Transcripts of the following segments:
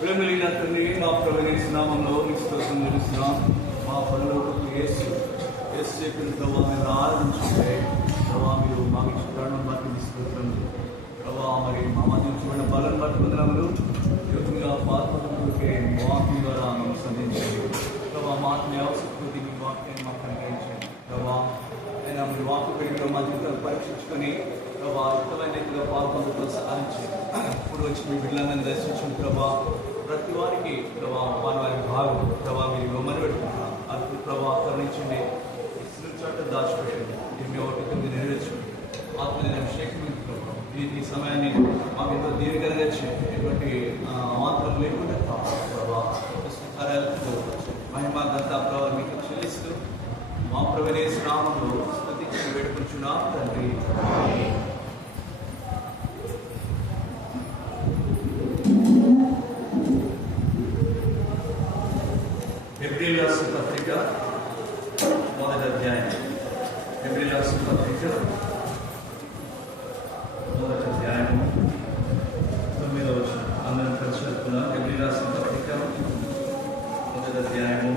ప్రేమలిగిన తండ్రి, మా ప్రభుని నామంలో మీకు స్తోత్రం చెల్లిస్తున్నాం. మా పరలోకపు యేసు చెప్పిన ప్రభావ మీరు ఆరాధించుకుంటే ప్రభావ మీరు మాకు ఇచ్చిన ప్రాణం బట్టి స్తోత్రం ప్రభావ. మరి మా మధ్య ఉంచబడిన బలం బట్టి వందనములు. యోగంగా పాత్రకే మీ వాక్యం ద్వారా మేము సంధించండి ప్రభావ. మా ఆత్మీయ అవసరపతి మీ వాక్యాన్ని మాకు అనుగ్రహించండి ప్రభావ. అయినా మీరు వాక్య పెరిగిన మా జీవితాలు పరీక్షించుకొని ప్రభావ యుక్తమైన రీతిలో పాల్పొందుతో సాధించండి. ఇప్పుడు వచ్చి మీ బిడ్డలందరినీ దర్శించండి ప్రభావ. ప్రతి వారికి ప్రభావ వారి భాగం ప్రభావ మీరు ఇవ్వమని పెట్టుకుంటున్నాం. అద్భుత ప్రభావ కరుణించండి. చోట దాచిపెట్టండి. ఎన్ని ఒకటి నెరవేర్చండి. ఆత్మీయ శక్తి ప్రభావ ఈ సమయాన్ని మాకు ఎంతో దీర్ఘంగా చేయండి. ఎటువంటి మాత్రం లేకుండా ప్రభావ కార్యాలతో మహిమ గంట ప్రభావ మీకు చెల్లిస్తూ మా ప్రభువైన యేసు నామములో స్తుతించి వేడుకొంచున్నాం తండ్రి. హెబ్రీయుల రాసిన పత్రిక మొదటి అధ్యాయం. హెబ్రీయుల రాసిన పత్రిక మొదటి అధ్యాయము 9వ వచనం. అందరం కలిసి చదువుకుందాం. హెబ్రీయుల రాసిన పత్రిక మొదటి అధ్యాయము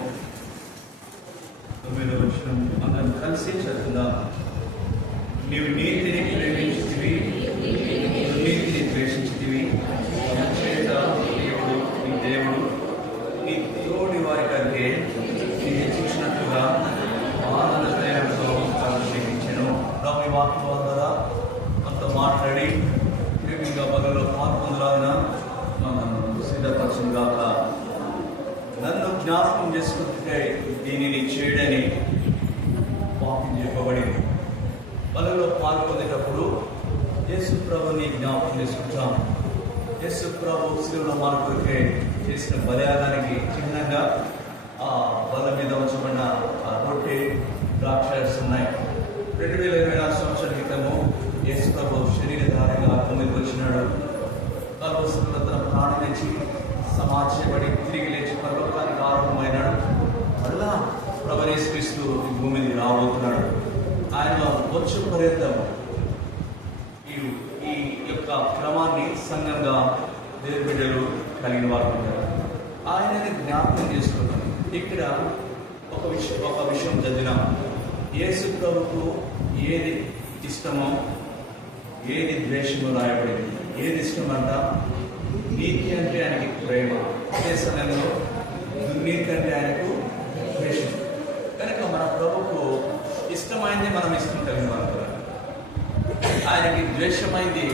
9వ వచనం. అందరం కలిసి చదువుకుందాం. నీవు నీతిని ప్రేమించితివి, దుర్నీతిని ద్వేషించితివి. చేత దేవుడు నీ దేవుడు నీ తోడి వారి కంటే నీ హెచ్చించినట్లుగా ఆనంద ప్రేమతో అభిషేకించెను. మీ వాక్యం ద్వారా అంత మాట్లాడి ప్రేమిగా పగలో పాల్పొందాలన మనం సిద్ధపరచం గాక. నన్ను జ్ఞాపకం చేసుకుంటే దీనిని చేయడని వాక్యం చెప్పబడింది. పగలో పాల్పొందేటప్పుడు యేసు ప్రభుని జ్ఞాపకం చేసుకుంటాం. యేసు ప్రభు శిలువలో మన కొరకే చేసిన బలియాగానికి చిహ్నంగా ఆ బల మీద ఉంచబడిన ఆ రొట్టె ద్రాక్షరసం ఉన్నాయి. 2024 సంవత్సరాల క్రితము యేసు ప్రభు శరీరధారిగా భూమికి వచ్చినాడు. కల్వసులో తన ప్రాణం ఇచ్చి సమాజపడి తిరిగి లేచి పరలోకానికి ఆరంభమైనాడు. మళ్ళా ప్రభు యేసుక్రీస్తు ఈ భూమిని రాబోతున్నాడు. ఆయన వచ్చు పర్యంతం ఈ యొక్క క్రమాన్ని సంఘంగా దేవుని బిడ్డలు కలిగిన వారు ఉంటారు. ఆయనని జ్ఞాపకం చేసుకుంటాం. ఇక్కడ ఒక విషయం చదివినాం. యేసు ప్రభుకు ఏది ఇష్టమో ఏది ద్వేషమో రాయబడింది. ఏది ఇష్టమంట? నీతి అంటే ఆయనకి ప్రేమ, అదే సమయంలో దుర్నీతి అంటే ఆయనకు ద్వేషం. కనుక మన ప్రభుకు ఇష్టమైంది మనం ఇష్టం కలిగిన వారు, ఆయనకి ద్వేషమైంది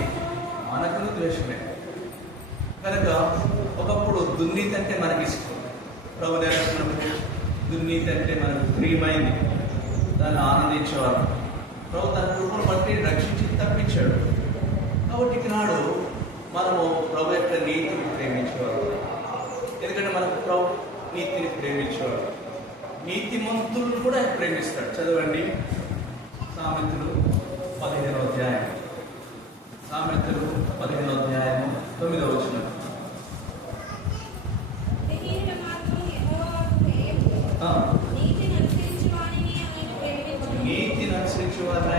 మనకు ద్వేషమే. కనుక ఒకప్పుడు దుర్నీతి అంటే మనకి ఇష్టం. ప్రభు నేర్చుకున్నప్పుడు దుర్నీతి అంటే మనకు ప్రియమైంది, దాన్ని ఆనందించేవారు. ప్రభు తన కృపను బట్టి రక్షించి తప్పించాడు. కాబట్టి ఈనాడు మనము ప్రభు యొక్క నీతిని ప్రేమించేవారు. ఎందుకంటే మనకు ప్రభు నీతిని ప్రేమించేవాడు. నీతిమంతులను కూడా ఆయన ప్రేమిస్తాడు. చదవండి సామెతలు 15వ అధ్యాయం. సామెతలు 15వ అధ్యాయము 9వ వచనం. నీతిని అనుసరించే వారిని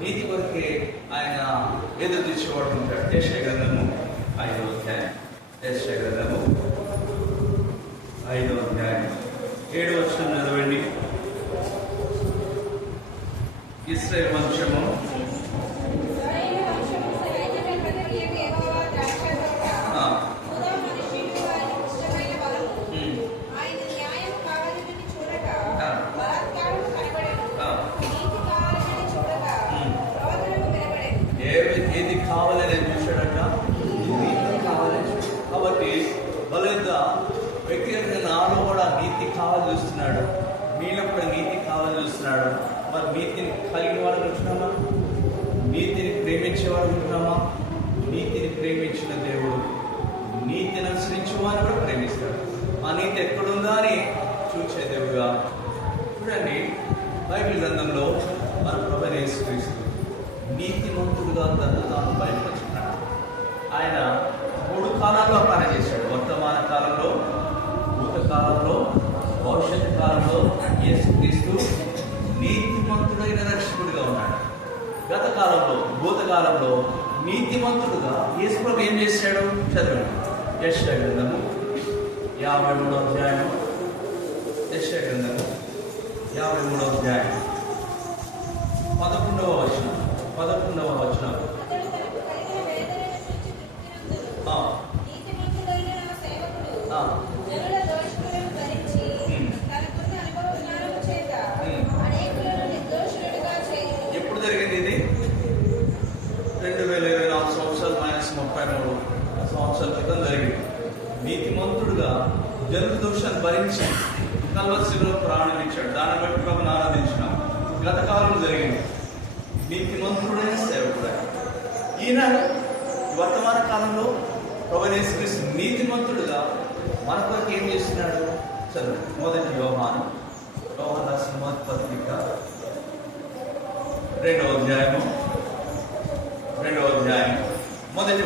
నీతి కొరకే ఆయన ఎదురు తెచ్చేవాడు ఉంటాడు. యెషయా గ్రంథము 5వ అధ్యాయం, యెషయా గ్రంథము 5వ అధ్యాయం 7వ వచనం చదవండి. ఇశ్రాయేలు వంశము ఏది కావాలని చూశాడట, నీతి కావాలని. కాబట్టి బలంగా వ్యక్తిగతంగా నాలో కూడా నీతి కావాలని చూస్తున్నాడు, మీలో కూడా నీతి కావాలని చూస్తున్నాడు. మరి నీతిని కలిగిన వాడు ఉంటున్నామా? నీతిని ప్రేమించేవాడు ఉంటున్నామా? నీతిని ప్రేమించిన దేవుడు నీతిని అనుసరించే వారిని కూడా ప్రేమిస్తాడు. ఆ నీతి ఎక్కడుందా అని చూసే దేవుడుగా. చూడండి, బైబిల్ గ్రంథంలో మన ప్రభువైన యేసుక్రీస్తు నీతిమంతుడుగా తను తాను బయటపరుచుకున్నాడు. ఆయన 3 కాలాల్లో పనిచేశాడు. వర్తమాన కాలంలో, భూతకాలంలో, భవిష్యత్ కాలంలో యేసుక్రీస్తు నీతిమంతుడైన రక్షకుడిగా ఉన్నాడు. గత కాలంలో, భూతకాలంలో నీతిమంతుడుగా యేసు ప్రభు ఏం చేశాడు? చదవండి. యెషయా గ్రంథము 53వ అధ్యాయం, యెషయా గ్రంథము 53వ అధ్యాయం 11వ వచనం. ఎప్పుడు జరిగింది ఇది? 2024 సంవత్సరాలు -33 సంవత్సరాల క్రితం జరిగింది. నీతిమంతుడుగా జనుల దోషాన్ని భరించి కల్వరి శిలువలో ప్రాణం ఇచ్చాడు. దాన్ని బట్టి ప్రభువును ఆరాధించినాం. గత కాలంలో జరిగింది. నీతిమంతుడైన సేవకుడు ఈనాడు వర్తమాన కాలంలో ప్రభువైన యేసుక్రీస్తు నీతిమంతుడుగా మన కొరకు ఏం చేస్తున్నాడు? చదువు. మొదటి యోహాను రాసిన మొదటి పత్రిక 2వ అధ్యాయము 1వ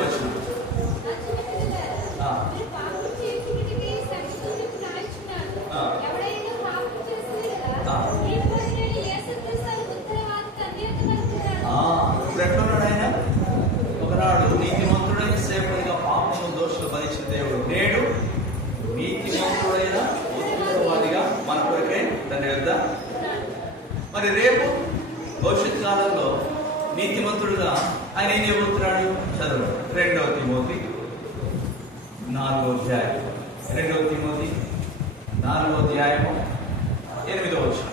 వచనం. ఎక్కడున్నాడు ఆయన? ఒకనాడు నీతిమంతుడైన సేవకుడిగా పాపము దోషులు భరించిన దేవుడు నేడు నీతిమంతుడైన ఉత్తరవాదిగా మన కొరకే తండ్రి వద్ద. మరి రేపు భవిష్యత్ కాలంలో నీతిమంతుడుగా ఆయన ఏం చేయబోతున్నాడు? చదువు. 2వ తిమోతి 4వ అధ్యాయం, 2వ తిమోతి 4వ అధ్యాయము 8వ వచనం.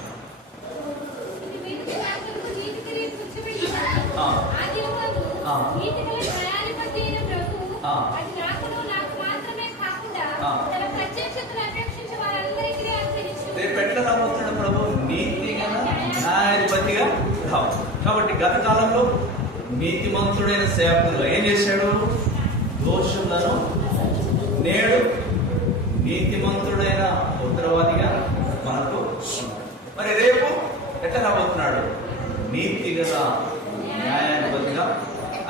రేపు ఎట్లా రాబోతున్నాడు ప్రభు? నీతిగా న్యాయాధిపతిగా రావు. కాబట్టి గత కాలంలో నీతిమంతుడైన సేవకుడుగా ఏం చేశాడు? దోషులను. నేడు నీతిమంతుడైన ఉత్తరవాదిగా మనకు. మరి రేపు ఎట్లా రాబోతున్నాడు? నీతిగా న్యాయాధిపతిగా.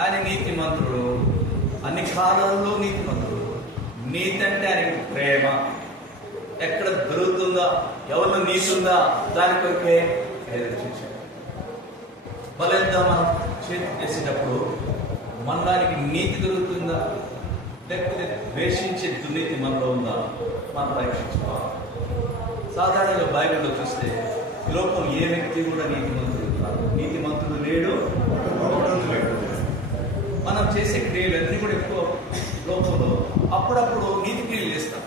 ఆయన నీతిమంతుడు, అన్ని కాలాల్లో నీతిమంతుడు. నీతి అంటే ఆయనకి ప్రేమ. ఎక్కడ దొరుకుతుందా, ఎవరిలో నీతి ఉందా దాని కొరకే ఎదుర్చించాడు. బలంగా మనం చేతి చేసేటప్పుడు మన దానికి నీతి దొరుకుతుందా, లేకపోతే ద్వేషించే దుర్నీతి మనలో ఉందా మనం పరీక్షించుకోవాలి. సాధారణంగా బైబిల్లో చూస్తే లోకం ఏ వ్యక్తి కూడా నీతిమంతుడు కాదు. నీతిమంతుడు లేడు. మనం చేసే క్రియలు అన్నీ కూడా ఎక్కువ లోకంలో అప్పుడప్పుడు నీతి క్రియలు చేస్తాం.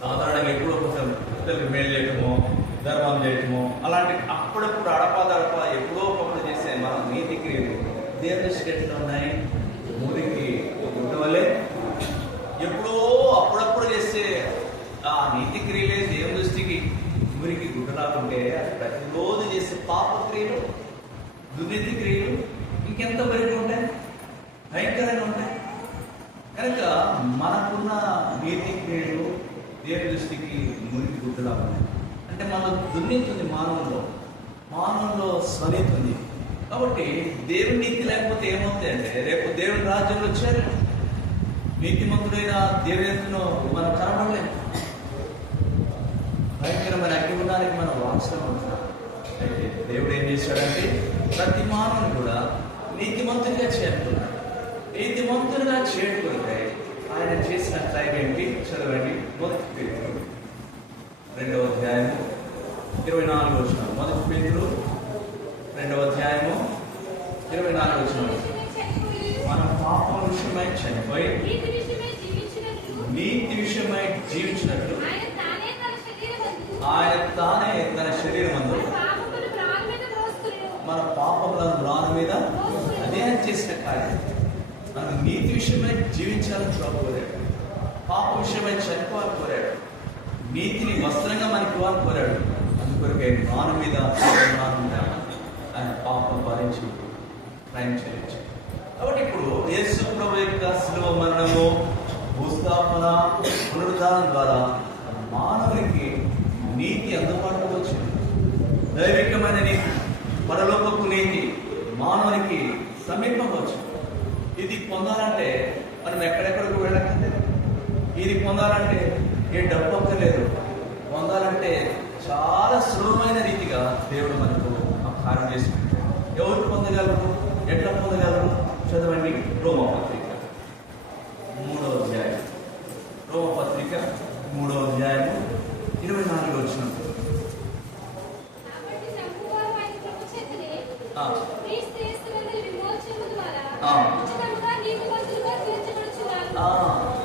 సాధారణంగా ఎప్పుడో కొంచెం పిల్లలకి మేలు చేయటమో, ధర్మం చేయటమో, అలాంటి అప్పుడప్పుడు అడప ఎప్పుడో ఒకప్పుడు చేసే మన నీతి క్రియలు దేవుని దృష్టికి ఎట్లా ఉన్నాయి? మురికి గుడ్డ వల్లే. ఎప్పుడో అప్పుడప్పుడు చేసే ఆ నీతి క్రియలే దేవుని దృష్టికి మురికి గుడ్డలాగుంటే, ప్రతిరోజు చేసే పాప క్రియలు, దుర్నీతి క్రియలు ఇంకెంత మురికి ఉంటాయి, భయంకరంగా ఉంటాయి. కనుక మనకున్న నీతి క్రియలు దేవుని దృష్టికి మురికి గుడ్డలా ఉన్నాయి. అంటే మన దుర్నీతి ఉంది, మానవుల్లో స్వనీతి ఉంది. కాబట్టి దేవుని నీతి లేకపోతే ఏమవుతాయి అంటే, రేపు దేవుని రాజ్యంలో వచ్చారు నీతిమంతుడైన దేవుని ఎత్తును మనం కనబడలేము. భయంకరమైన అగ్నిగుండానికి మనం వారసులం ఉంటున్నాం. అయితే దేవుడు ఏం చేశాడంటే ప్రతి మానవుని కూడా నీతిమంతునిగా చేరుకున్నాడు. నీతిమంతునిగా చేరుకుంటే ఆయన చేసిన ట్రైబ్ ఏంటి? చదవండి. మొదటి పేతురు 2వ అధ్యాయము 24వ వచనం. మొదటి పేతురు 2వ అధ్యాయము 24వ వచనం. మన పాపం విషయమై చనిపోయి నీతి విషయమై జీవించినట్లు ఆయన తానే తన శరీరమందు మన పాపములను రాను మీద అదే చేసిన కార్యం. మనం నీతి విషయమై జీవించాలని కోరాడు, పాప విషయమై చనిపోవాలని కోరాడు, నీతిని వస్త్రంగా మనకి ఇవ్వాలని కోరాడు. అందుకొరకే రాను మీద ఆయన పాపం భరించి క్రైమ్ చెల్లించాడు. కాబట్టి ఇప్పుడు యేసు ప్రభు యొక్క శిలువ మరణము, భూస్థాపన, పునరుద్ధానం ద్వారా మానవునికి నీతి అందుబాటులోకి వచ్చింది. దైవికమైన నీతి, పరలోకపు నీతి మానవునికి సమీపంగా వచ్చింది. ఇది పొందాలంటే మనం ఎక్కడెక్కడికి వెళ్ళక్కర్లేదు. ఇది పొందాలంటే ఏ డబ్బు అక్కర్లేదు. పొందాలంటే చాలా సులభమైన రీతిగా దేవుడు మనకు ఆ కార్యం చేసుకుంటాడు. ఎవరు పొందగలరు? ఎట్లా పొందగలరు? చదవండి. రోమపత్రిక 3వ అధ్యాయం. రోమపత్రిక 3వ అధ్యాయం 24వ వచనం.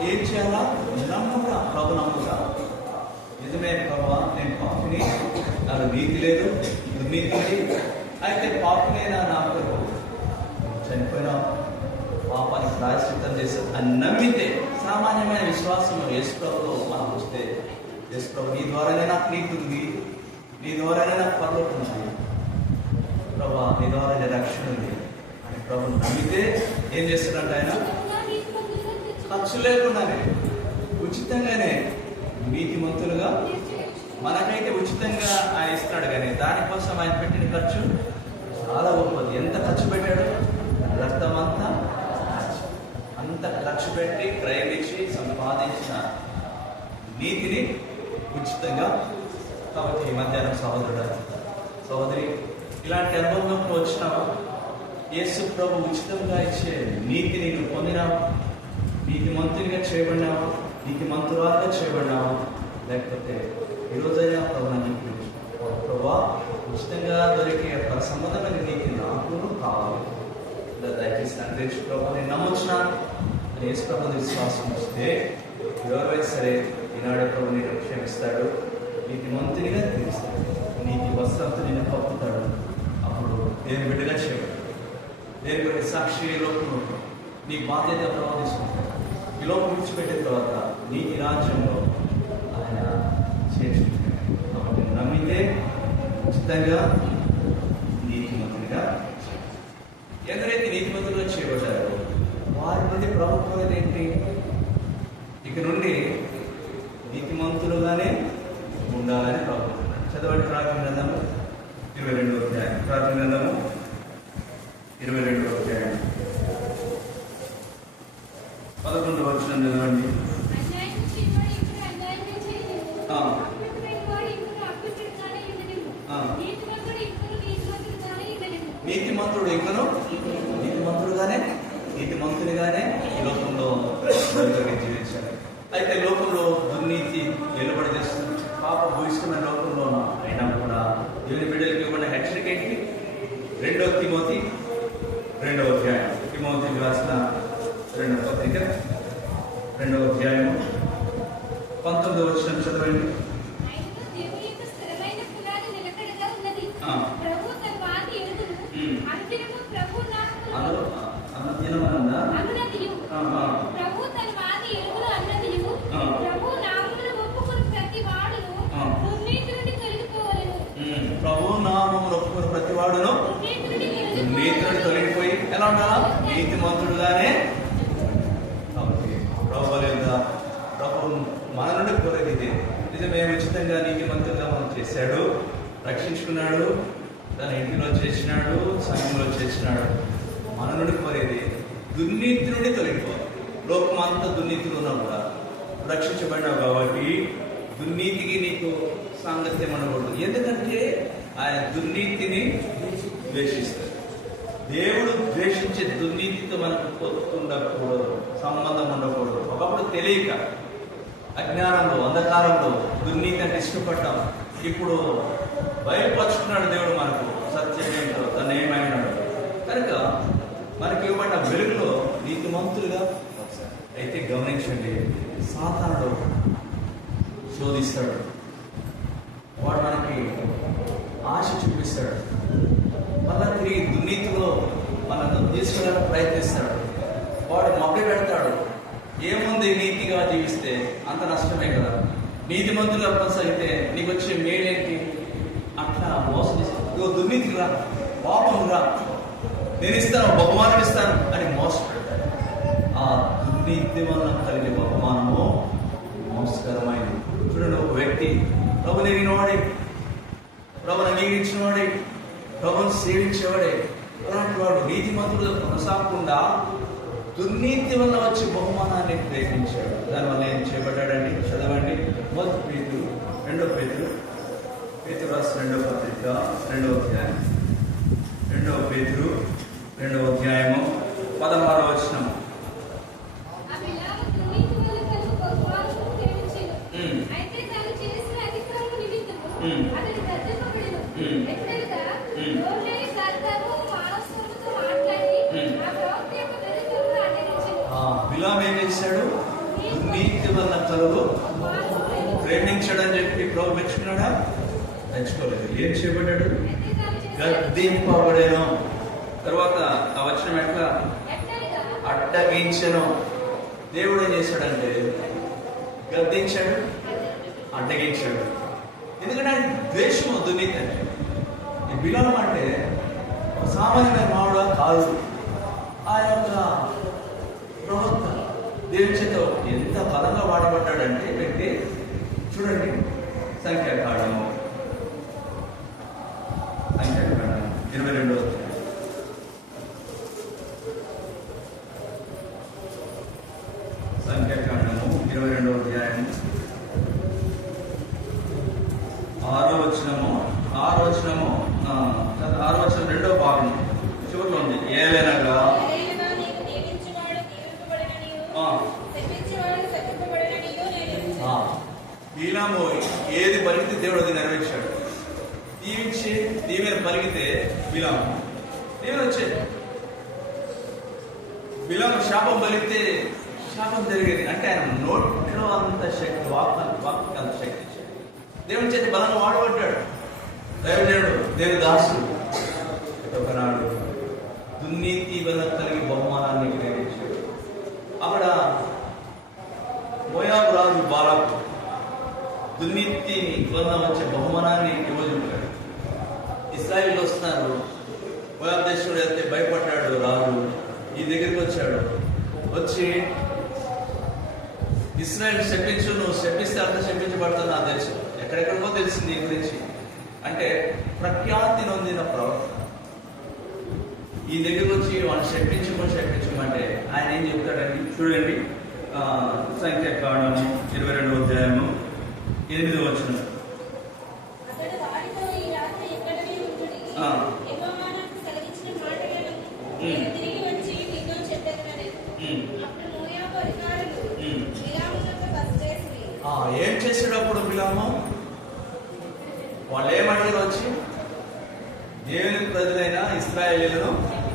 ఏం చేయాలా? నమ్ముగా, ప్రభు నమ్ముగా. నిజమే ప్రభు, నేను పాపిని, నాకు నీతి లేదు, దుర్నీతి లేదు, అయితే పాపినే నా కొరకు చనిపోయినా పాపానికి ప్రాయశ్చిత్తం చేశారు అని నమ్మితే, సామాన్యమైన విశ్వాసం యేసు ప్రభులో మనం వస్తే, యేసు ప్రభు నీ ద్వారానే నాకు నీతి ఉంది, నీ ద్వారానే నాకు పరలోకం ఉంది, ప్రభు నీ ద్వారానే రక్షణ ఉంది అని ప్రభుని నమ్మితే ఏం చేస్తాడంటే ఆయన ఖర్చు లేకుండానే ఉచితంగానే నీతిమంతులుగా మనకైతే ఉచితంగా ఆయన ఇస్తున్నాడు. కానీ దానికోసం ఆయన పెట్టిన ఖర్చు చాలా గొప్పది. ఎంత ఖర్చు పెట్టాడు? రక్తం అంత ఖర్చు పెట్టి ప్రయత్నించి సంపాదించిన నీతిని ఉచితంగా. కాబట్టి ఈ మధ్యాహ్నం సహోదరుడు, సహోదరి, ఇలాంటి అనుభవంలోకి వచ్చినావా? యేసు ప్రభు ఉచితంగా ఇచ్చే నీతిని నువ్వు పొందినావా? నీతిమంతునిగా చేయబడినావా? నీతిమంతురాలుగా చేయబడినావా? లేకపోతే ఈరోజైనా ప్రభు నీకు ప్రభా ఉచితంగా దొరికే సంబంధమైన నీతి నాకు కావాలి, దయచేసి నాకు తెలుసు ప్రభు, నేను నమ్మొచ్చిన అని యేసు ప్రభు విశ్వాసం వస్తే ఎవరైనా సరే ఈనాడు ప్రభు నేను క్షమిస్తాడు, నీతిమంతునిగా తీరుస్తాడు, నీతి వస్త్రంతో నేను కప్పుతాడు. అప్పుడు నేను బిడ్డగా చేయబడు, నేను కొన్ని సాక్షి లోపల నీ బాధ్యత ప్రభావం తీసుకుంటాడు. ఈ లోపల విడిచిపెట్టిన తర్వాత నీతి రాజ్యంలో ఆయన చేర్చుకుంటాడు. కాబట్టి నమ్మితే ఉచితంగా నీతిమంతునిగా. ఎవరైతే నీతిమంతులుగా చేయబడ్డారో వారి నుండి ప్రభుత్వం ఏంటి? ఇక నుండి నీతిమంతులుగానే ఉండాలని ప్రభుత్వం. చదవండి. ప్రార్థన గ్రంథము 22వ అధ్యాయం. ప్రార్థన గ్రంథము 22వ అధ్యాయం 11వ వచనం చదవండి. నీతిమంతుడు ఇంకను నీతిమంతునిగానే ఈ లోకంలో జీవించాలి. అయితే లోకంలో దుర్నీతి వెలువడి చేస్తుంది, పాప భూయిష్టమైన లోకంలో అయినా కూడా దేవుని బిడ్డలకి ఇవ్వబడిన హెచ్చరిక ఏంటి? 2వ తిమోతి 2వ అధ్యాయం. తిమోతికి రాసిన 2వ పత్రిక 2వ అధ్యాయం 19వ వచనం చదవండి. ప్రభు నామమును ఒప్పుకుని ప్రతి వాడును నీతిని తొలగిపోయి ఎలా ఉండాలా? నీతిమంతుడుగానే. కాబట్టి ప్రభు మన నుండి కోరేది ఇదే. నిజమే, ఉచితంగా నీతిమంతుడుగా మనం చేశాడు, రక్షించుకున్నాడు, తన ఇంటిలో చేసినాడు, సంఘంలో చేసినాడు. మన నుండి కోరేది దుర్నీతి నుండి తొలగిపోవాలి. లోకం అంతా దుర్నీతిలో ఉన్నా కూడా రక్షించబడినావు కాబట్టి దుర్నీతికి నీకు సాంగత్యం అనకూడదు. ఎందుకంటే ఆయన దుర్నీతిని ద్వేషిస్తాడు. దేవుడు ద్వేషించే దుర్నీతితో మనకు పొత్తుండకూడదు, సంబంధం ఉండకూడదు. ఒకప్పుడు తెలియక అజ్ఞానంలో, అంధకారంలో దుర్నీతి అంటే ఇష్టపడ్డాం. ఇప్పుడు బయలుపరుచుకున్నాడు దేవుడు మనకు సత్యమేంటో, తను ఏమైనాడు. కనుక మనకి ఇవ్వబడిన వెలుగులో నీతిమంతులుగా అయితే గమనించండి, సాతానుడు శోధిస్తాడు. వాడు మనకి ఆశ చూపిస్తాడు, మళ్ళా తిరిగి దుర్నీతిలో మనల్ని తీసుకెళ్ళడానికి ప్రయత్నిస్తాడు. వాడు మభ్య పెడతాడు. ఏముంది నీతిగా జీవిస్తే అంత నష్టమే కదా, నీతిమంతులుగా కొనసాగితే నీకు వచ్చే మేలేంటి, అట్లా మోసం చేస్తాడు. దుర్నీతికి రా, పాపం రా, నేను ఇస్తాను, బహుమానం ఇస్తాను అని మోసపెడతాడు. ఆ దుర్నీతి వల్ల కలిగే బహుమానము మోసకరమైనది. చూడండి, ఒక వ్యక్తి ప్రభుని ఎరిగినవాడే, ప్రభుని అంగీకరించినవాడే, ప్రభుని సేవించేవాడే, అలాంటి వాడు నీతిమంతులుగా కొనసాగకుండా దుర్నీతి వల్ల వచ్చే బహుమానాన్ని ప్రేమించాడు. దానివల్ల ఏం చేయబడ్డాడండి? చదవండి. 1 పేతురు 2 పేతురు రాసిన 2వ పత్రిక 2వ అధ్యాయం, 2 పేతురు 2వ అధ్యాయము 16వ వచనం. బిలాము ఏం చేశాడు? దుర్నీతి వల్ల కలుగు ప్రేమించాడని చెప్పి ప్రభు మెచ్చుకున్నాడా? మెచ్చుకోలేదు. ఏం చేయబడ్డాడు? గద్దింపబడేను. తర్వాత ఆ వచనం ఎట్లా? అడ్డగించెను. దేవుడు ఏం చేశాడంటే గద్దించాడు, అడ్డగించాడు. ఎందుకంటే ఆయన ద్వేషము దుర్నీతి అంటే. ఈ బిలాము అంటే సామాన్యమైన మానవుడా కాదు, ఆ యొక్క ప్రవక్త దేవుని చేత ఎంత బలంగా వాడబడ్డాడంటే వ్యక్తి. చూడండి, సంఖ్యాకాండము 22వ సంఖ్యాకాండము 22వ అధ్యాయం 6వ వచనము 2వ భాగం చివరిలో ఉంది. ఏలనగా బిలాము ఏది పలికితే దేవుడు అది నెరవేర్చాడు. దీవెన పలికితే బిలాము దీవెన వచ్చేది. బిలాము శాపం పలికితే శాపం జరిగేది. అంటే ఆయన నోట్లో అంత శక్తి, వాక్కి అంత శక్తి ఇచ్చాడు. దేవుని చేతి బలంగా వాడబడ్డాడు. దైవజనుడు, దేవుని దాసుడు ఒకనాడు దుర్నీతి వల్ల కలిగి బహుమానాన్ని గ్రహించాడు. అక్కడ మోయాబు రాజు బాలాకు దుర్నీతి వల్ల వచ్చే బహుమానాన్ని ఇవ్వజుంటాడు. ఇశ్రాయేలు వస్తున్నారు. మోయాబు దేశంలో వెళ్తే భయపడ్డాడు రాజు. ఈ దగ్గరికి వచ్చాడు. వచ్చి ఇశ్రాయేలు శపించు, నువ్వు శపిస్తే అంత శపించబడతావు నాకు తెలుసు, ఎక్కడెక్కడికో తెలిసింది నీ గురించి అంటే ప్రఖ్యాతి నొందిన ప్రవక్త ఈ దగ్గరకు వచ్చి వాళ్ళు శపించమంటే ఆయన ఏం చెప్తాడండి? చూడండి, సంఖ్యాకాండము 22వ అధ్యాయము 8వ వచనం. ఏం చేసాడు అప్పుడు బిలాము? వాళ్ళు ఏమంటారు? వచ్చి దేవుని ప్రజలైన ఇశ్రాయేలీయులను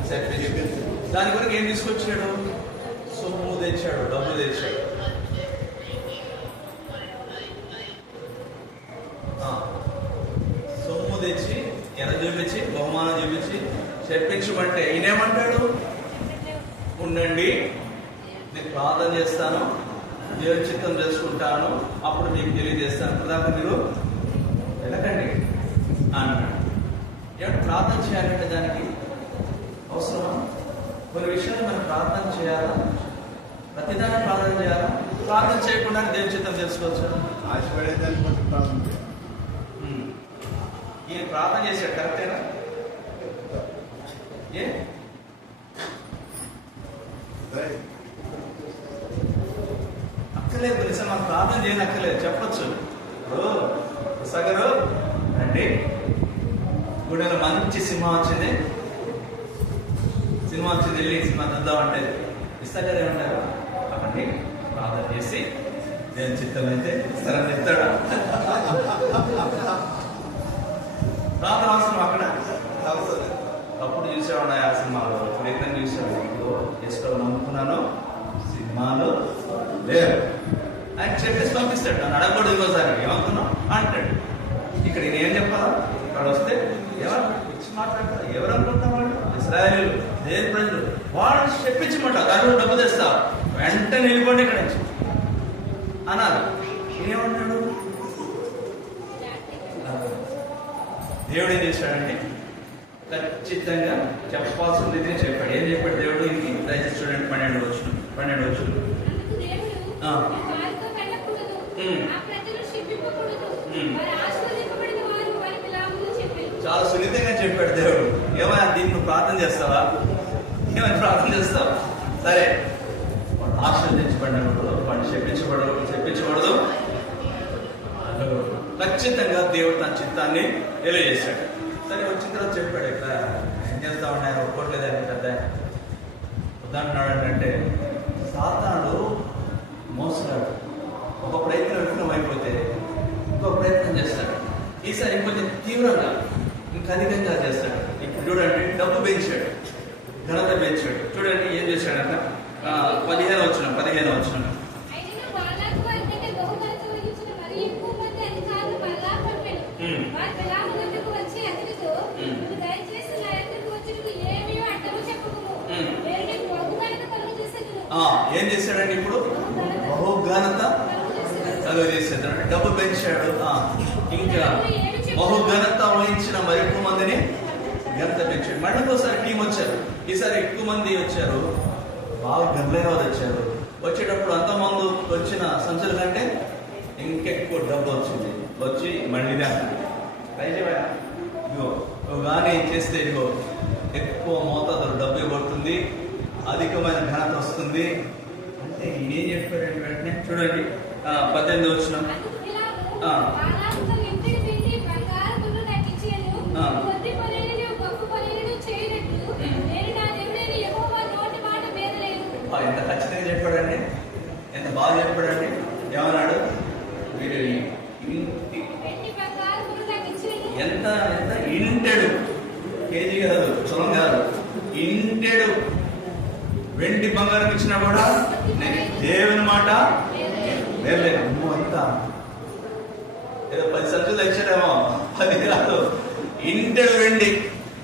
శపించాడు. దాని కొరకు ఏం తీసుకొచ్చాడు? సొమ్ము తెచ్చాడు, డబ్బు తెచ్చాడు. సొమ్ము తెచ్చి, ఎర చూపించి, బహుమానం చూపించి చెప్పించమంటే ఈయనేమంటాడు? ఉండండి, నేను ప్రార్థన చేస్తాను, దేవుని చిత్తం చేసుకుంటాను, అప్పుడు మీకు తెలియజేస్తాను, ఇప్పటిదాకా మీరు వెళ్ళకండి అన్నాడు. ఏమంటే ప్రార్థన చేయాలంటే దానికి అవసరమా? కొన్ని విషయాలు మనం ప్రార్థన చేయాలా? ప్రతిదాన్ని ప్రార్థన చేయాలా? ప్రార్థన చేయకుండా దేవుని చిత్తం తెలుసుకోవచ్చు. ఆశపడేదాన్ని కొంచెం ప్రార్థన చేయాలి. ఈయన ప్రార్థన చేశాడు, కరెక్టేనా? ఏ అక్కర్లేదు, తెలుసా? మనం ప్రార్థన చేయని అక్కర్లేదు, చెప్పచ్చు. సగరు రండి, గుడిలో మంచి సింహం వచ్చింది, సినిమా వచ్చింది, వెళ్ళి సినిమా చూద్దామంటే ఇస్తా కదా ఏమంటారు, అక్కడికి ప్రార్థన చేసి దేవుని చిత్తం అయితే ఇస్తారని చెప్తాడా? ప్రార్థన అవసరం అక్కడ. అప్పుడు చూసేవాడు ఆ సినిమాలో, ప్రయత్నం చూసాడు. ఇప్పుడు ఎస్టో నమ్ముకున్నాను, సినిమాలు లేరు ఆయన చెప్పేసి పంపిస్తాడు. నన్ను అడగకూడదు ఇంకోసారి, ఏమనుకున్నావు అంటాడు. ఇక్కడ నేను ఏం చెప్పాలా? ఇక్కడ వస్తే ఎవరు ఇచ్చి మాట్లాడతారు? ఎవరు అనుకుంటాం? వాళ్ళు ఇశ్రాయేలు దేని ప్రజలు, వాళ్ళు చెప్పించమంటారు. దాంట్లో డబ్బు తెస్తా, వెంటనే వెళ్ళిపోండి ఇక్కడ నుంచి అన్నారు. నేనేమంటాడు? దేవుడు ఏం చేశాడంటే ఖచ్చితంగా చెప్పాల్సింది చెప్పాడు. ఏం చెప్పాడు దేవుడు? ఇంక దయచేసి చూడండి, 12 వచ్చు. చాలా సున్నితంగా చెప్పాడు దేవుడు. ఏమైనా దీన్ని ప్రార్థన చేస్తావా? ఏమైనా ప్రార్థన చేస్తావా? సరే, వాడు ఆశీర్వదించబడినప్పుడు వాడిని చెప్పించబడదు. ఖచ్చితంగా దేవుడు తన చిత్తాన్ని తెలియజేశాడు. సరే, వచ్చిన తర్వాత చెప్పాడు, ఇక్కడ ఏం చేస్తా ఉన్నాయి, ఒప్పుకోవట్లేదని పెద్ద ఉదాహరణ అంటే సాతానుడు మోసగాడు. ఒక ప్రయత్నం విఫలం అయిపోతే ఇంకో ప్రయత్నం చేస్తాడు. ఈసారి ఇంకొంచెం తీవ్రంగా ఇంకా అధికంగా చేస్తాడు. ఇప్పుడు చూడండి, డబ్బు పెంచాడు, ఘనత పెంచాడు. చూడండి ఏం చేశాడంట, 15 వచ్చిన ఏం చేశాడండి? ఇప్పుడు బహుఘనత కలుగజేసాడు. డబ్బు పెంచాడు. ఇంకా బహుఘనత వహించిన మరి ఎక్కువ మందిని ఘనత పెంచాడు. మళ్ళీ ఒకసారి టీం వచ్చారు. ఈసారి ఎక్కువ మంది వచ్చారు, బాగా గంభీరవాది వచ్చారు. వచ్చేటప్పుడు అంతమంది వచ్చిన సంచుల కంటే ఇంకెక్కువ డబ్బు వచ్చింది. వచ్చి మళ్ళీ ఇదిగో కానీ చేస్తే ఇదిగో ఎక్కువ మోతాదులో డబ్బు ఇవ్వబడుతుంది, అధికమైన ఘనత వస్తుంది అంటే ఏం చెప్పాడంటే వెంటనే చూడండి 18 వచ్చిన ఎంత ఖచ్చితంగా చెప్పాడండి, ఎంత బాగా చెప్పాడండి. ఏమన్నాడు? మీరు ఎంత ఎంత ఇంటెడు, కేజీ కాదు, చులం కాదు, ఇంటెడు వెండి బంగారం ఇచ్చినా కూడా నేను దేవుని మాట వేరలేదు. అమ్మో, అంతా ఏదో 10 సంచులు తెచ్చాడేమో, 10 కాదు, ఇంటెడు వెండి,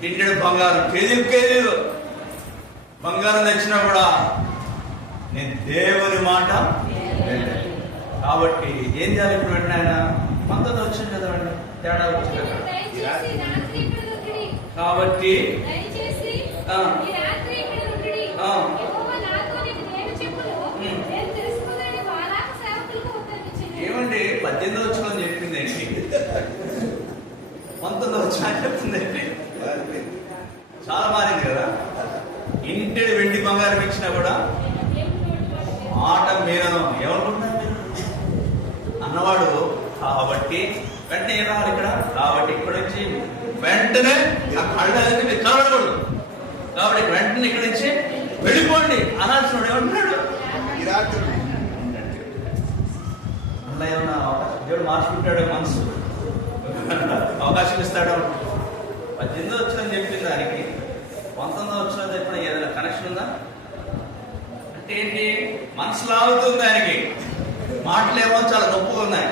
ఇంటెడు బంగారం, కేజీలు బంగారం తెచ్చినా కూడా నేను దేవుని మాట వేరలేదు. కాబట్టి ఏం చేయాలి? ఇప్పుడు వెంటనే ఆయన మనతో వచ్చింది కదా, తేడా వచ్చింది కదా. కాబట్టి ఏమండి 18 వచ్చిన చెప్పింది ఏంటి, 19 వచ్చిన చెప్తుంది ఏంటి? చాలా మారింది కదా. ఇంటి వెండి బంగారం ఇచ్చినా కూడా మాట మీరను ఏమనుకుంటున్నారు మీరు అన్నవాడు. కాబట్టి వెంటనే ఏం రావాలి ఇక్కడ? కాబట్టి ఇక్కడ నుంచి వెంటనే ఆ కళ్ళకి మీరు కలవకూడదు. కాబట్టి వెంటనే ఇక్కడ నుంచి వెళ్ళిపోండి అనాల్సిన ఏమంటున్నాడు? అలా ఏమన్నా దేవుడు మార్చుకుంటాడు మనసు, అవకాశం ఇస్తాడు. 18 వచ్చిన చెప్పింది దానికి, 19 వచ్చినది ఎప్పుడు ఏదైనా కనెక్షన్ ఉందా అంటే ఏంటి? మనసు లాగుతుంది దానికి. మాటలేమో చాలా గొప్పగా ఉన్నాయి,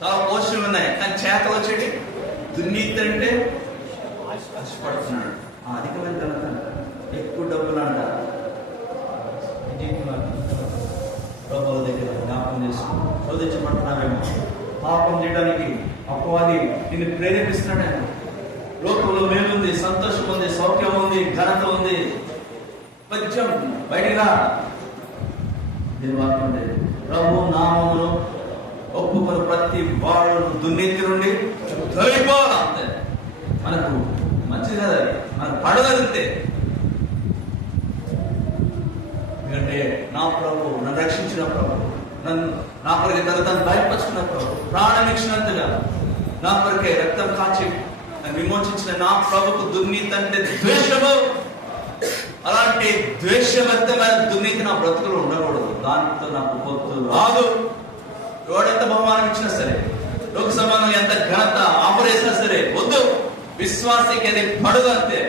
చాలా పోషణలు ఉన్నాయి, కానీ చేతలు వచ్చేది దుర్నీతి అంటే ఆశపడుతున్నాడు. అధికమైన ఘనత, ఎక్కువ డబ్బులు అంట. ప్రభువుల దగ్గర జ్ఞాపకం చేసి శోధించబడుతున్నావేమో. పాపం చేయడానికి అపవాది నిన్ను ప్రేరేపిస్తున్నాడు. ఆయన లోకంలో మేలుంది, సంతోషం ఉంది, సౌఖ్యం ఉంది, ఘనత ఉంది, కొంచెం బయటికి రా. దీని వాక్యం లేదు. ప్రభు నామమును ఒప్పుకొని ప్రతి వాడు దుర్నీతి నుండి తొలగిపోవాలి. అంతే, మనకు మంచిది కదా, మనకు పడగలిగితే. ఎందుకంటే నా ప్రభు నన్ను రక్షించిన ప్రభు, నన్ను నా కొరకే తను బయటపరుచుకున్న ప్రభు, ప్రాణం ఇచ్చినంతగా నా కొరకే రక్తం కాచి నన్ను విమోచించిన నా ప్రభుకు దుర్నీతి అంటే ద్వేషము. ద్వేషభరితమైన దుర్నీతి నా బ్రతుకులు ఉండకూడదు. దాంతో నాకు పొత్తు రాదు. ఎవడెంత బహుమానం ఇచ్చినా సరే, లోక సంబంధం ఎంత ఘనత ఆఫర్ చేసినా సరే వద్దు. విశ్వాసకి అది పడదు, అంతే,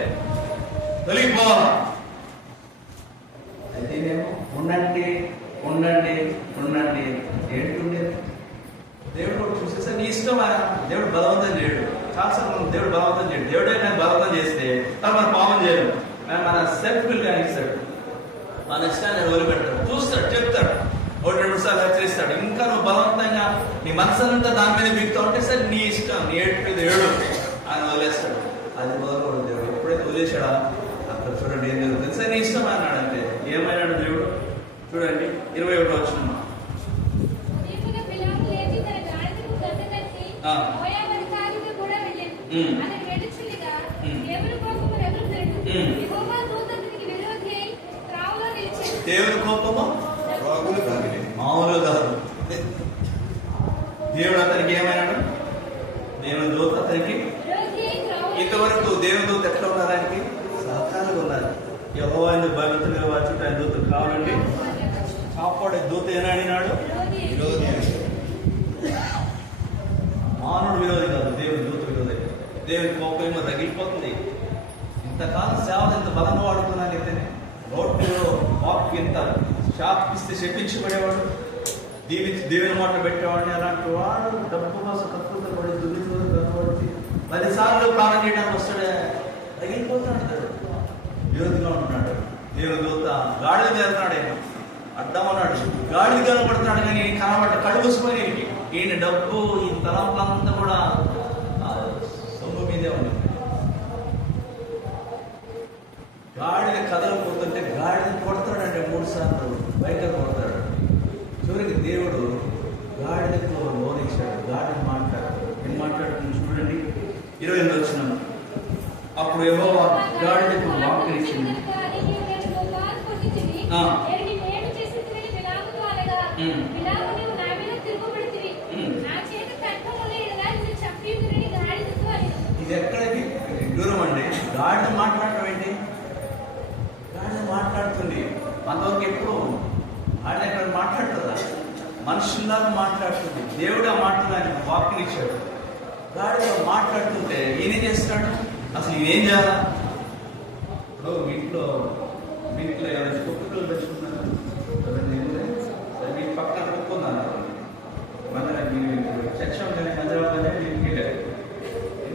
తొలగిపోవాలా. అయితే నేను ఉండండి ఉండండి ఉండండి ఏంటుండేది. దేవుడు కూడా చూసేసరి నీ ఇష్టం. దేవుడు బలవంతం చేయడు. చాలాసార్లు దేవుడు బలవంతం చేయడు. దేవుడే నేను బలవంతం చేస్తే మనం పాపం చేయడం, మన సెల్ఫ్గా ఇస్తాడు, మన ఇష్టాన్ని వదిలిపెడతాడు, చూస్తాడు, చెప్తాడు, ఒకటి రెండు సార్లు హెచ్చరిస్తాడు. ఇంకా నువ్వు బలవంతంగా నీ మనసునంతా దాని మీద బిగుతావు అంటే సరే నీ ఇష్టం, నీ ఏడు ఆయన వదిలేస్తాడు. అది వదలకూడదు. దేవుడు ఎప్పుడైతే వదిలేశాడా అక్కడ చూడండి ఏం జరుగుతుంది. సరే నీ ఇష్టం అన్నాడు. అంటే ఏమైనాడు దేవుడు చూడండి 21వ వచనం. దేవుని కోపము మామూలు కాదు. దేవుడు అతనికి ఏమైనాడు? దేవుని దూత అతనికి ఇంతవరకు దేవుని దూత ఎట్లా ఉన్నారానికి సహకారంగా ఉన్నారు. యెహోవా భయభక్తులుగా వచ్చి ఆయన దూత కావాలండి కాపాడే దూత ఏనాడినాడు? మానవుడు విరోధి కాదు, దేవుని దూత విరోధి. దేవుని కోపం ఏమో రగిలిపోతుంది. ఇంతకాలం సేవలు ఎంత బలంగా వాడుతున్నానైతేనే రోడ్డులో వాక్ ఎంత శాపిస్తే శపించబడేవాడు, దేవుని మాట పెట్టేవాడిని. అలాంటి వాడు డబ్బు కోసం కక్కుతో పడి దుర్నీతితో కనబడి 10 సార్లు ప్రాణం చేయడానికి వస్తాడే, రగిలిపోతున్నాడు. విరోధిగా ఉంటున్నాడు. దేవుని దూత గాడిద చేరుతున్నాడు. ఆయన అడ్డం అన్నాడు, గాడిద కనబడుతున్నాడు. కానీ కనబడ్డ కళ్ళు మూసిపోయి ఈయన డబ్బు ఈ తలంపులంతా కూడా సొమ్ము మీదే ఉంది. గాడిద కదలపోతుంటే గాడిద కొడతాడంటే 3 సార్లు బయట కొడతాడు. చివరికి దేవుడు గాడిదతో లోనిచ్చాడు. గాడిద మాట్లాడు, ఏం మాట్లాడుతుంది చూడండి 28వ వచనం. అప్పుడు యెహోవా గాడిదకు వాక్కుని ఇచ్చింది. ఇది ఎక్కడికి దూరం అండి. గాడిద మాట్లాడటం ఏంటి? గాడిద మాట్లాడుతుంది. అంతవరకు ఎప్పుడు ఆయన ఎక్కడ మాట్లాడుతుందా? మనుషుల్లాగా మాట్లాడుతుంది. దేవుడు ఆ మాటలు ఆయన వాక్యం ఇచ్చాడు. గాడిద మాట్లాడుతుంటే ఈయన చేస్తాడు. అసలు ఈయన ఏం చేయాలా? ఇప్పుడు మీ ఇంట్లో ఎవరైనా కుక్కలు పెంచుకున్నారు, మీ పక్కన కుక్కున్నారు, మన చచ్చం కానీ హైదరాబాద్ కానీ ఇంటికి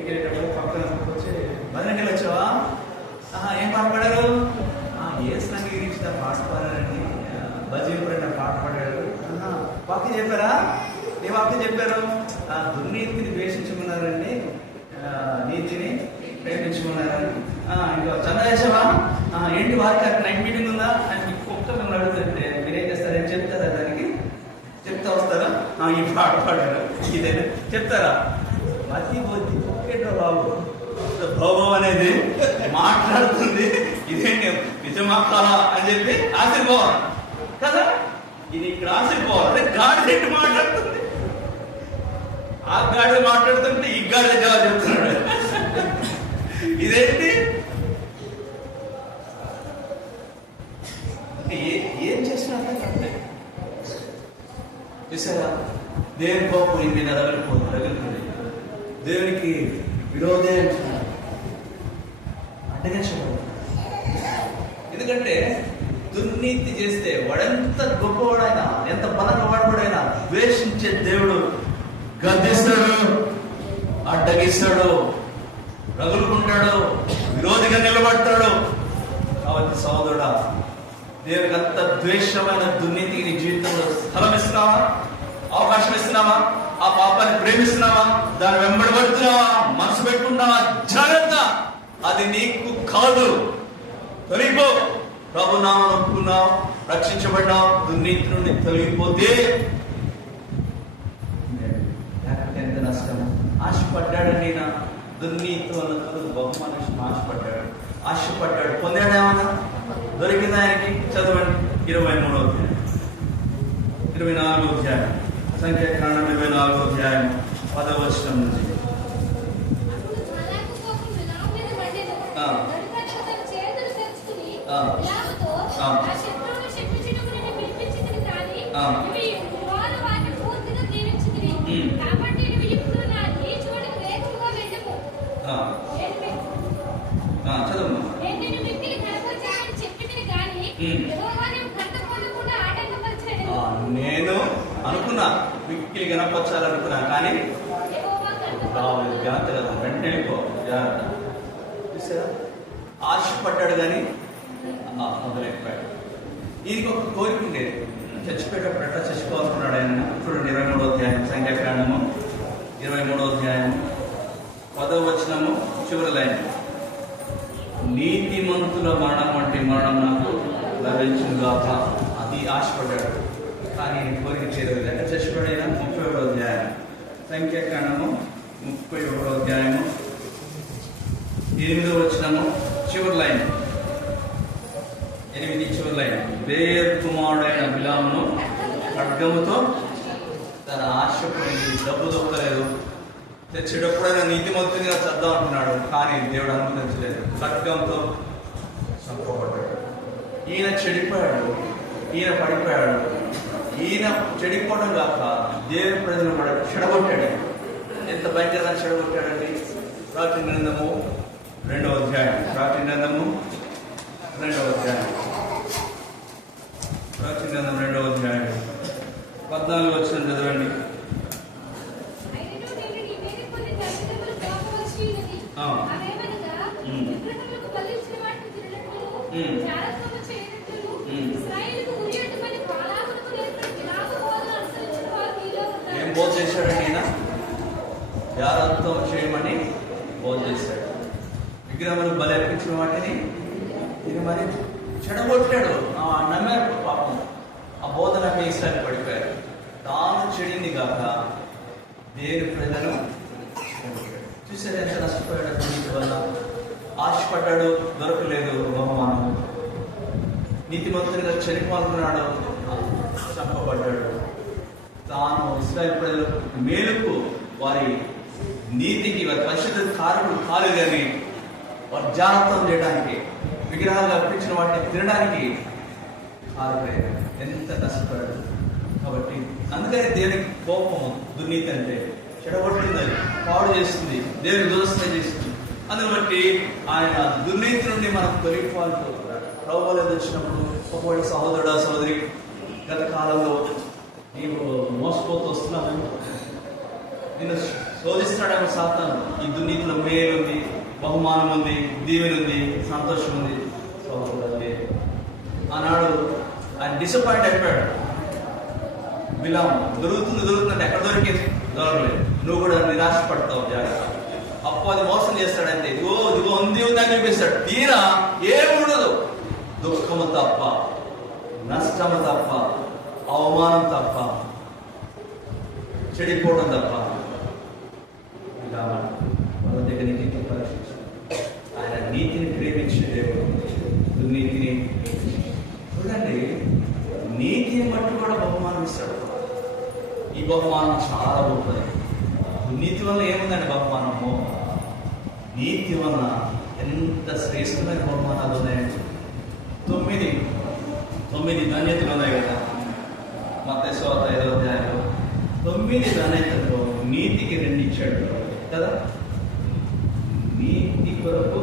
వెళ్ళేటప్పుడు పక్కన వచ్చి మదనకి వచ్చావా? ఏం పాట పాడారు? ఏ సంగీత పాట పాడారండి, భజీపురైన పాట పాడారు. వాక్యం చెప్పారా? ఏ వాక్యం చెప్పారు? దుర్నీతిని ద్వేషించుకున్నారండి, నీతిని ప్రేమించుకున్నారని. ఇంకా చందా చేసావా? ఏంటి వారికి నైట్ మీటింగ్ ఉందా అని కుక్క మిమ్మల్ని అడుగుతుంటే మీరేం చేస్తారు? ఏం చెప్తారా? దానికి చెప్తా వస్తారా? ఈ పాట పాడారు ఇదేనా చెప్తారా? మతి పోతి కుక్కేటో బాబు భోగం అనేది మాట్లాడుతుంది. ఇదేంటి నిజమా కాదా అని చెప్పి ఆశ్చర్యపోవాలి కదా. ఇది ఇక్కడ ఆశ్చర్యపోవాలి. అదే గాడిద మాట్లాడుతుంది. ఆ గాడిద మాట్లాడుతుంటే ఈ గాడిద జవాబు చెప్తున్నాడు. ఇదేంటి? ఏం చేస్తున్నా చూసారా? దేవుని కోపం మీద రగిలిపోతుంది. దేవునికి విరోధే అడ్డగించబడు. ఎందుకంటే దుర్నీతి చేస్తే వాడెంత గొప్పవాడైనా, ఎంత బలంగా వాడబడైనా ద్వేషించే దేవుడు గద్దిస్తాడు, అడ్డగిస్తాడు, రగులుకుంటాడు, విరోధిగా నిలబడతాడు. కాబట్టి సోదరుడా, దేవునికి అంత ద్వేషమైన దుర్నీతికి నీ జీవితంలో స్థలం ఇస్తున్నావా? అవకాశం ఇస్తున్నావా? ఆ పాపాన్ని ప్రేమిస్తున్నావా? దాన్ని వెంబడబడుతున్నావా? మనసు పెట్టుకుంటున్నావా? జాగ్రత్త, అది నీకు కాదు. తొలగిపో. ప్రభు నామమున ఒప్పుకున్నావు, రక్షించబడ్డావు, దుర్నీతి నుండి తొలగిపోతే ఎంత నష్టం. ఆశపడ్డాడని నా దుర్నీతి వల్ల బహుమనిషి ఆశపడ్డాడు. ఆశపడ్డాడు, పొందాడేమన్నా? దొరికింది ఆయనకి. చదవండి 23వ అధ్యాయం, 24వ అధ్యాయం, సంఖ్యాకాండం 24వ అధ్యాయం 10వ వచనం నుంచి. బిలాముతో నా శత్రువును శపించుటకు నిన్ను పిలిపించితిని కానీ వారు వారిని పూర్తిగా దీవించితిరి. కాబట్టి నువ్వు ఇప్పుడు నా ఈ చోటుకు వేగముగా వెళ్ళము. నేను నిన్ను మిక్కిలి కనపరచాలని చెప్పితిని కానీ యెహోవా నీవు కట్ట పొందకుండా ఆటంకపరిచాడు. నేను అనుకున్నా, మిక్కిలి కనపరచాలనుకున్నా, కానీ యెహోవా కట్ట జాగ్రత్త కదా, వెంటనే వెళ్ళిపో, జాగ్రత్త. చూసారా, ఆశపడ్డాడు కానీ మొదలైపోయాడు. ఈయనకి ఒక కోరిక ఉండేది, చచ్చిపోయేటప్పుడు ఎట్లా చచ్చిపోవాలనుకున్నాడు ఆయన. చూడండి 23వ అధ్యాయం సంఖ్యాకాండము 23వ అధ్యాయం 10వ వచనము చివరి లైన్. నీతిమంతుల మరణం వంటి మరణం నాకు లభించుగాక. అది ఆశపడ్డాడు, కానీ కోరిక చేరలేదు. ఎక్కడ చచ్చిపోయాడైనా 31వ అధ్యాయం సంఖ్యాకాండము 31వ అధ్యాయము 8వ వచనము చివరి లైన్, 8 చివరి లైన్. బేయర్ కుమారుడైన బిలామును ఖడ్గముతో తన ఆశపడింది, డబ్బు దొక్కలేదు. తెచ్చేటప్పుడైనా నీతిమంతునిగా చద్దాం అంటున్నాడు, కానీ దేవుడు అనుమతించలేదు. ఖడ్గంతో చంపబడ్డాడు. ఈయన చెడిపోయాడు, ఈయన పడిపోయాడు. ఈయన చెడిపోవడం కాక దేవుని ప్రజలను కూడా చెడగొట్టాడు. ఎంత భయంకరంగా చెడగొట్టాడండి. ప్రకటన గ్రంథము 2వ అధ్యాయం, ప్రకటన గ్రంథము 2వ అధ్యాయం, ప్రకటన గ్రంథం 2వ అధ్యాయం 14వ వచనం చదవండి. ఏం బోధ చేశాడండి ఈయన? జాగ్రత్త చేయమని బోధ చేశాడు. విగ్రహములు బలర్పించిన వాటిని ఇది మరి చెడగొట్టాడు. నమ్మారు పాపం. ఆ బోధన ఇస్రాయేలు పడిపోయారు. తాను చెడింది కాక దేవుని ప్రజలను చూసారు ఎంత నష్టపోయాడు. నీతి వల్ల ఆశపడ్డాడు, దొరకలేదు బహుమానం. నీతిమంతునిగా చనిపోతున్నాడు, చంపబడ్డాడు. తాను ఇశ్రాయేలు ప్రజల మేలుకు, వారి నీతికి, వారి పరిశుద్ధ కారుడు కాలు కానీ వారు జాగ్రత్తం చేయడానికి, విగ్రహాలు అర్పించిన వాటిని తినడానికి కాలుపోయాడు. ఎంత కష్టపడాడు. కాబట్టి అందుకని దేవునికి కోపం. దుర్నీతి అంటే చెడగొట్టింది, పాడు చేస్తుంది, దేవుని దోషం చేస్తుంది. అందుని బట్టి ఆయన దుర్నీతి నుండి మనం తొలగిపోవాలి. ప్రభువులు వచ్చినప్పుడు ఒకవేళ సహోదరుడు సహోదరి, గత కాలంలో నీవు మోసపోతూ వస్తున్నావు, నిన్ను శోధిస్తున్నాడేమో సాతాను. ఈ దుర్నీతిలో మేలు ఉంది, బహుమానం ఉంది, దీవెన ఉంది, సంతోషం ఉంది. సహోదరుడు ఆనాడు ఆయన డిసప్పాయింట్ అయిపోయాడు. బిలాము దొరుకుతుందంటే ఎక్కడ దొరికింది? దొరకలేదు. నువ్వు కూడా నిరాశ పడతావు, జాగ్రత్త. అప్పు అది మోసం చేస్తాడంటే ఇదిగో ఇదిగో ఉంది అని చూపిస్తాడు. తీరా ఏముండదు. దుఃఖము తప్ప, నష్టము తప్ప, అవమానం తప్ప, చెడిపోవడం తప్ప. ఇలా వాళ్ళ దగ్గర నీతిని పరీక్షించు. ఆయన నీతిని ప్రేమించే దేవుడు, దుర్నీతిని చూడండి. నీతిని మట్టు కూడా బహుమానం ఇస్తాడు. ఈ బహుమానం చాలా గొప్పది. దుర్నీతి వల్ల ఏముందండి బహుమానము? నీతి వల్ల ఎంత శ్రేష్టమైన బహుమానాలు ఉన్నాయండి. 9 ధన్యతలు ఉన్నాయి కదా మత్తయి సువార్త 5వ అధ్యాయంలో. 9 ధన్యతల్లో నీతికి 2 ఇచ్చాడు కదా. నీతి కొరకు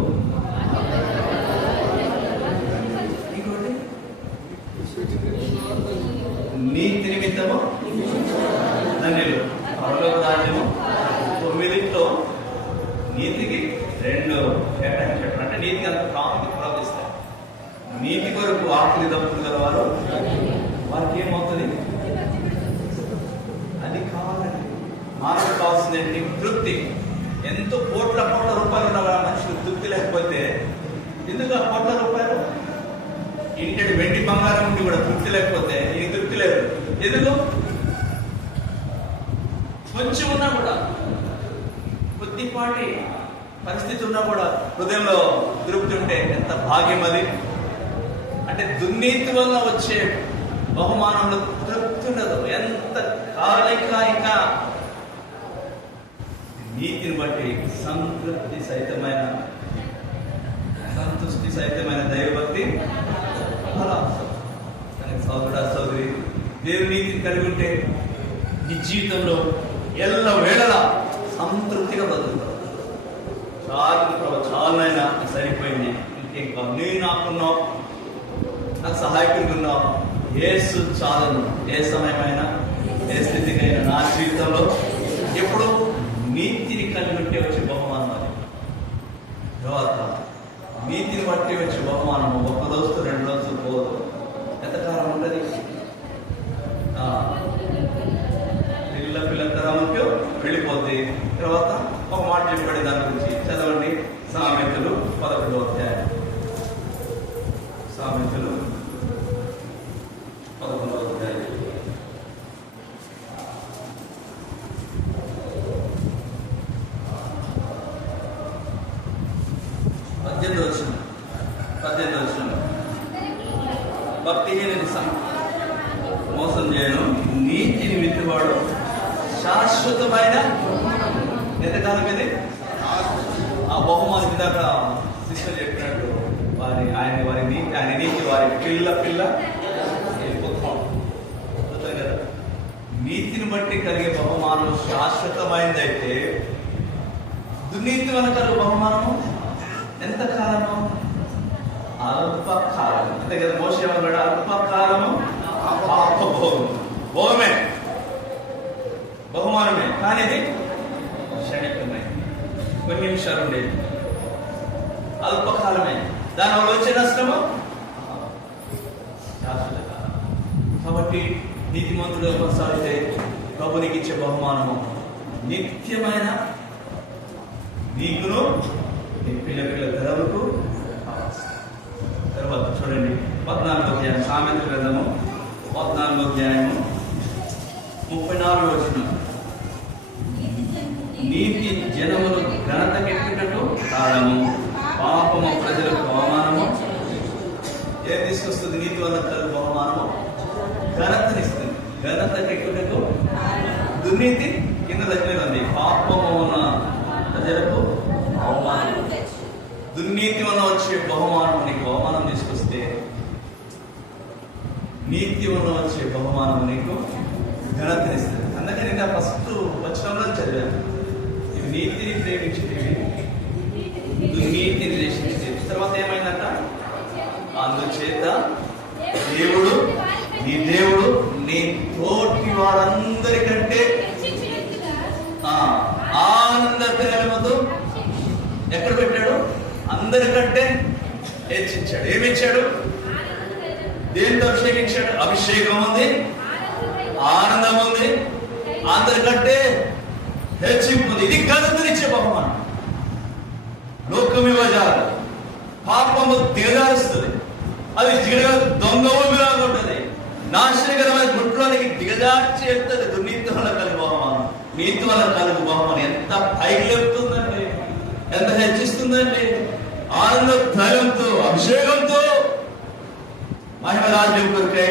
ఇంకోటి నీతి నిమిత్తము ధన్యులు పరలోక రాజ్యము. 9లో నీతికి 2 కేటాయించాడు. అంటే నీతికి అంత ప్రాముఖ్యత ప్రవర్తిస్తారు. నీతి కొరకు ఆకలి దప్పులు గలవారు వారికి ఏమవుతుంది? అది కావాలండి. మానవుడు కావాల్సింది ఏంటి? తృప్తి. ఎంతో కోట్ల రూపాయలు ఉన్న మనుషులు తృప్తి లేకపోతే ఎందుకు ఆ కోట్ల రూపాయలు? ఇంటి వెండి బంగారం ఉండి కూడా తృప్తి లేకపోతే ఈ తృప్తి లేదు. ఎందుకు? కొంచెం ఉన్నా కూడా, కొద్దిపాటి పరిస్థితి ఉన్నా కూడా హృదయంలో తృప్తి ఉంటే ఎంత భాగ్యం అది. అంటే దుర్నీతి వల్ల వచ్చే బహుమానంలో తృప్తి ఉండదు. ఎంత కాలిక ఇంకా నీతిని బట్టి సంతృప్తి సహితమైన దైవభక్తి చాలా అవసరం. కానీ సోదరుడా సోదరి, దేవుని నీతిని కలిగి ఉంటే నీ జీవితంలో ఎల్ల వేళలా సంతృప్తిగా బతుకుతావు. చాలు ప్రభు, చాలనైనా సరిపోయింది, ఇంకేం కాదు, నేను నాకున్నావు, నాకు సహాయకుడిగా ఉన్నావు, యేసు చాలను. ఏ సమయమైనా ఏ స్థితికైనా నా జీవితంలో ఎప్పుడు నీతిని కలిగి ఉంటే వచ్చే బహుమానం అది. తర్వాత నీతిని బట్టి వచ్చే బహుమానము 1 రోజుతో 2 రోజులు పోదు, ఎంతకాలం ఉంటుంది. పిల్ల తరముకు వెళ్ళిపోతే తర్వాత ఒక మాట చెప్పాడు దాని గురించి. చదవండి, సామెతలు 11వ అధ్యాయం. సామెతలు 11వ అధ్యాయం. 18వ వచనం. భక్తిహీనుని మోసం చేయను, నీతిని విత్తువాడు శాశ్వతమైన ఎంతకాలం ఇది ఆ బహుమానం. ఇందాక సిస్టర్ చెప్పినట్టు వారి నీతి వారి పిల్ల వెళ్ళిపోతాం కదా. నీతిని బట్టి కలిగే బహుమానం శాశ్వతమైనదైతే దుర్నీతి వల్ల కలిగే బహుమానము ఎంతకాలము? అల్పకాలం. అంతే కదా. మోషే ఏమన్నాడు? అల్పకాలము భోగమే, బహుమానమే, కానీ ఇది క్షణికమే, కొన్ని నిమిషాలు ఉండేది, అల్పకాలమే. దానివల్ల వచ్చే నష్టము శాశ్వత కాలం. కాబట్టి నీతిమంతుడు కొనసాగితే ప్రభు నీకు ఇచ్చే బహుమానము నిత్యమైన నీకును నీ పిల్ల ధరలకు. తర్వాత చూడండి 14వ అధ్యాయం, సామెతల గ్రంథము 14వ అధ్యాయము 34వ వచనం. నీతి జనములు ఘనతకెట్టుటకు కారణము, పాపము ప్రజలకు అవమానము. ఏం తీసుకొస్తుంది? నీతి వల్ల కలిగే బహుమానము ఘనతనిస్తుంది. ఘనతకెట్టుటకు దుర్నీతి కింద దగ్గర ఉంది. పాపము ఉన్న ప్రజలకు అవమానం. దుర్నీతి వల్ల వచ్చే బహుమానం నీకు అవమానం తీసుకొస్తే, నీతి వల్ల వచ్చే బహుమానం నీకు ఘనతనిస్తుంది. అందుకని నేను ఫస్ట్ వచనంలో చదివాను, ఇవి నీతిని ప్రేమించేవి, దుర్నీతిని ద్వేషించేవి. తర్వాత ఏమైందంట? అందుచేత దేవుడు నీ దేవుడు నీ తోటి వారందరికంటే ఆనందకరముతో ఎక్కడ పెట్టాడు? అందరికంటే హెచ్చించాడు. ఏమిచ్చాడు? దేనితో అభిషేకించాడు? అభిషేకం ఉంది, ఆనందం ఉంది, అందరికంటే హెచ్చింపు ఉంది. ఇది ఘనతనిచ్చే బహుమానం. లోకమివజాలు పాపము దిగజారుస్తుంది, అది దొంగ ఊపిలాగా ఉంటుంది, నాశనకరమైన గుట్లోనికి దిగజార్చి వెళ్తుంది. దుర్నీతి వల్ల కలిగి బహుమానం, నీతి వల్ల కలుగు బహుమానం ఎంత పైకి లేపుతుందండి, ఎంత హెచ్చిస్తుందండి. ఆనంద ధైర్యంతో, అభిషేకంతో మహిమ రాజ్యం కొరకై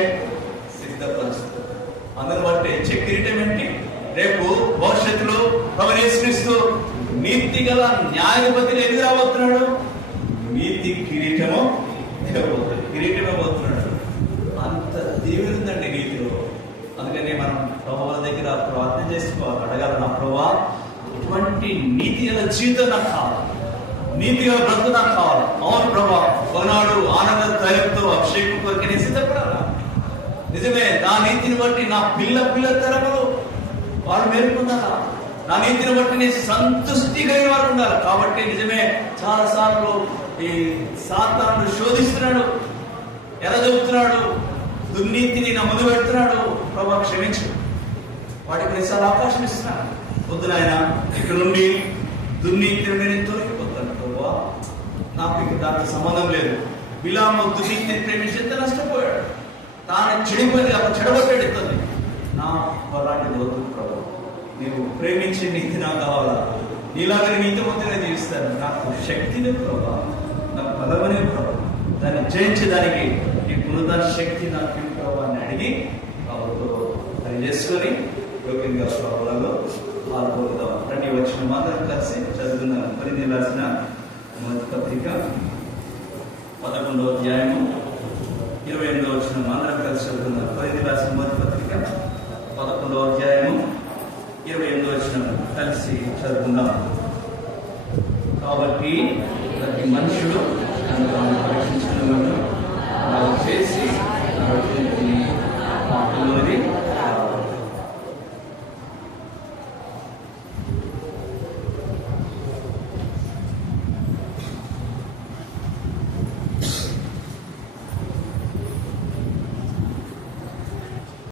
సిద్ధపరుస్తుంది. అందరిని బట్టి కిరీటం ఏంటి? రేపు భవిష్యత్తులో ప్రవేశిస్తూ నీతి గల న్యాయాధిపతిని ఎదురు రాబోతున్నాడు. నీతి కిరీటము కిరీటమే పోతున్నాడు. అంత దేవుడు ఉందండి నీతిలో. అందుకని మనం ప్రభువుల దగ్గర ప్రార్థన చేసుకోవాలి, అడగాలి, నా ప్రభువా ఇటువంటి నీతి గల జీవితం నాకు కావాలి, నీతిగా బ్రతుకు నాకు కావాలి. అవును ప్రభా, ఒకనాడు ఆనంద ధైర్యంతో అభిషేకం కొరకు నేను సిద్ధపడాలా. నిజమే, నా నీతిని బట్టి నా పిల్ల తరములు వారు మేలుకున్నారా? నా నీతిని బట్టి నేను సంతృష్టి కలిగిన వారు ఉండాలి. కాబట్టి నిజమే, చాలా సార్లు ఈ సాతాను శోధిస్తున్నాడు, ఎలా చెబుతున్నాడు, దుర్నీతిని నా ముందు పెడుతున్నాడు. ప్రభా క్షమించు, వాటికి ప్రతిసారి అవకాశం ఇస్తున్నాడు. వద్దునాయన, ఇక్కడ నుండి దుర్నీతిని నేను తొలగిపోతాను ప్రభా, నాకు ఇక దానికి సంబంధం లేదు. బిలాము దుర్నీతిని ప్రేమించి ఎంత నష్టపోయాడు, తాను చెడిపోయింది, అక్కడ చెడగొట్టేడుతుంది. నా అలాంటిది వద్దు ప్రభు, నీవు ప్రేమించే నీతి నాకు కావాలా, నీలాగా నీతిమంతుగా జీవిస్తాను. నాకు శక్తి లేదు ప్రభా, నాకు బలమనే ప్రభు, దాన్ని జయించేదానికి నీ పునరుద్ధరణ శక్తి నాకు ప్రభు అని అడిగి ప్రభుతో అది చేసుకొని యోగ్యంగా ప్రభులలో పాల్గొందాం. రండి, వచ్చిన మాత్రం కలిసి చదువుతున్నాను. మరి రాసిన మొదటి పత్రిక 11వ అధ్యాయము 28వ వచనం అందరం కలిసి చదువుకుందాం. కొరింథీ రాసిన మొదటి పత్రిక 11వ అధ్యాయము 28వ వచనం కలిసి చదువుకుందాం. కాబట్టి ప్రతి మనుషుడు తను తాను పరీక్షించుకున్నవాడు